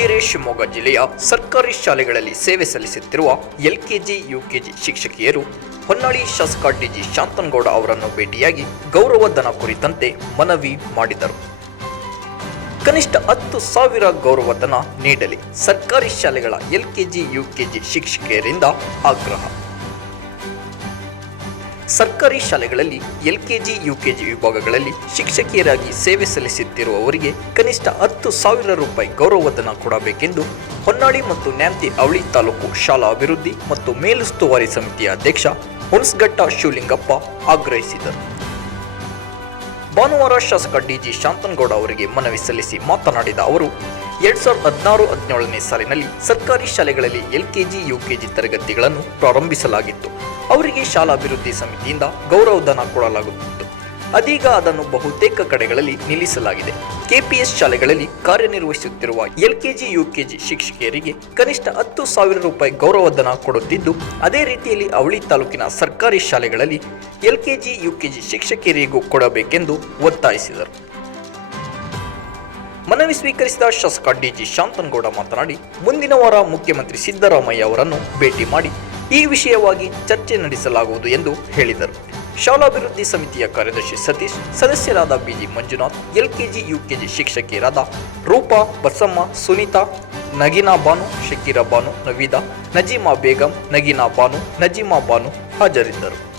ಶಿವಮೊಗ್ಗ ಜಿಲ್ಲೆಯ ಸರ್ಕಾರಿ ಶಾಲೆಗಳಲ್ಲಿ ಸೇವೆ ಸಲ್ಲಿಸುತ್ತಿರುವ ಎಲ್ಕೆಜಿ, ಯುಕೆಜಿ ಶಿಕ್ಷಕಿಯರು ಹೊನ್ನಾಳಿ ಶಾಸಕ ಡಿಜಿ ಶಾಂತನಗೌಡ ಅವರನ್ನು ಭೇಟಿಯಾಗಿ ಗೌರವಧನ ಕುರಿತಂತೆ ಮನವಿ ಮಾಡಿದರು. ಕನಿಷ್ಠ ಹತ್ತು ಸಾವಿರ ಗೌರವಧನ ನೀಡಲಿ ಸರ್ಕಾರಿ ಶಾಲೆಗಳ ಎಲ್ಕೆಜಿ, ಯುಕೆಜಿ ಶಿಕ್ಷಕಿಯರಿಂದ ಆಗ್ರಹ. ಸರ್ಕಾರಿ ಶಾಲೆಗಳಲ್ಲಿ ಎಲ್ಕೆಜಿ, ಯುಕೆಜಿ ವಿಭಾಗಗಳಲ್ಲಿ ಶಿಕ್ಷಕಿಯರಾಗಿ ಸೇವೆ ಸಲ್ಲಿಸುತ್ತಿರುವವರಿಗೆ ಕನಿಷ್ಠ ಹತ್ತು ಸಾವಿರ ರೂಪಾಯಿ ಗೌರವಧನ ಕೊಡಬೇಕೆಂದು ಹೊನ್ನಾಳಿ ಮತ್ತು ನ್ಯಾಮತಿ ಅವಳಿ ತಾಲೂಕು ಶಾಲಾ ಅಭಿವೃದ್ಧಿ ಮತ್ತು ಮೇಲುಸ್ತುವಾರಿ ಸಮಿತಿಯ ಅಧ್ಯಕ್ಷ ಹುಣಸ್ಘಟ್ಟ ಶಿವಲಿಂಗಪ್ಪ ಆಗ್ರಹಿಸಿದರು. ಭಾನುವಾರ ಶಾಸಕ ಡಿಜಿ ಶಾಂತನಗೌಡ ಅವರಿಗೆ ಮನವಿ ಸಲ್ಲಿಸಿ ಮಾತನಾಡಿದ ಅವರು, ಎರಡ್ ಸಾವಿರದ ಹದಿನಾರು, ಹದಿನೇಳನೇ ಸಾಲಿನಲ್ಲಿ ಸರ್ಕಾರಿ ಶಾಲೆಗಳಲ್ಲಿ ಎಲ್ಕೆಜಿ, ಯುಕೆಜಿ ತರಗತಿಗಳನ್ನು ಪ್ರಾರಂಭಿಸಲಾಗಿತ್ತು. ಅವರಿಗೆ ಶಾಲಾ ಅಭಿವೃದ್ಧಿ ಸಮಿತಿಯಿಂದ ಗೌರವಧನ ಕೊಡಲಾಗುತ್ತಿತ್ತು. ಅದೀಗ ಅದನ್ನು ಬಹುತೇಕ ಕಡೆಗಳಲ್ಲಿ ನಿಲ್ಲಿಸಲಾಗಿದೆ. ಕೆಪಿಎಸ್ ಶಾಲೆಗಳಲ್ಲಿ ಕಾರ್ಯನಿರ್ವಹಿಸುತ್ತಿರುವ ಎಲ್ಕೆಜಿ, ಯುಕೆಜಿ ಶಿಕ್ಷಕಿಯರಿಗೆ ಕನಿಷ್ಠ ಹತ್ತು ಸಾವಿರ ರೂಪಾಯಿ ಗೌರವಧನ ಕೊಡುತ್ತಿದ್ದು, ಅದೇ ರೀತಿಯಲ್ಲಿ ಅವಳಿ ತಾಲೂಕಿನ ಸರ್ಕಾರಿ ಶಾಲೆಗಳಲ್ಲಿ ಎಲ್ಕೆಜಿ, ಯುಕೆಜಿ ಶಿಕ್ಷಕಿಯರಿಗೂ ಕೊಡಬೇಕೆಂದು ಒತ್ತಾಯಿಸಿದರು. ಮನವಿ ಸ್ವೀಕರಿಸಿದ ಶಾಸಕ ಡಿಜಿ ಶಾಂತನಗೌಡ ಮಾತನಾಡಿ, ಮುಂದಿನ ವಾರ ಮುಖ್ಯಮಂತ್ರಿ ಸಿದ್ದರಾಮಯ್ಯ ಅವರನ್ನು ಭೇಟಿ ಮಾಡಿ ಈ ವಿಷಯವಾಗಿ ಚರ್ಚೆ ನಡೆಸಲಾಗುವುದು ಎಂದು ಹೇಳಿದರು. ಶಾಲಾಭಿವೃದ್ಧಿ ಸಮಿತಿಯ ಕಾರ್ಯದರ್ಶಿ ಸತೀಶ್, ಸದಸ್ಯರಾದ B G Manjunath, L K G, U K G ಶಿಕ್ಷಕಿಯರಾದ Roopa, Basamma, Sunita, Nagina Banu, Shakira Banu, Naveeda, Najima Begum, Nagina Banu, Najima Banu ಹಾಜರಿದ್ದರು.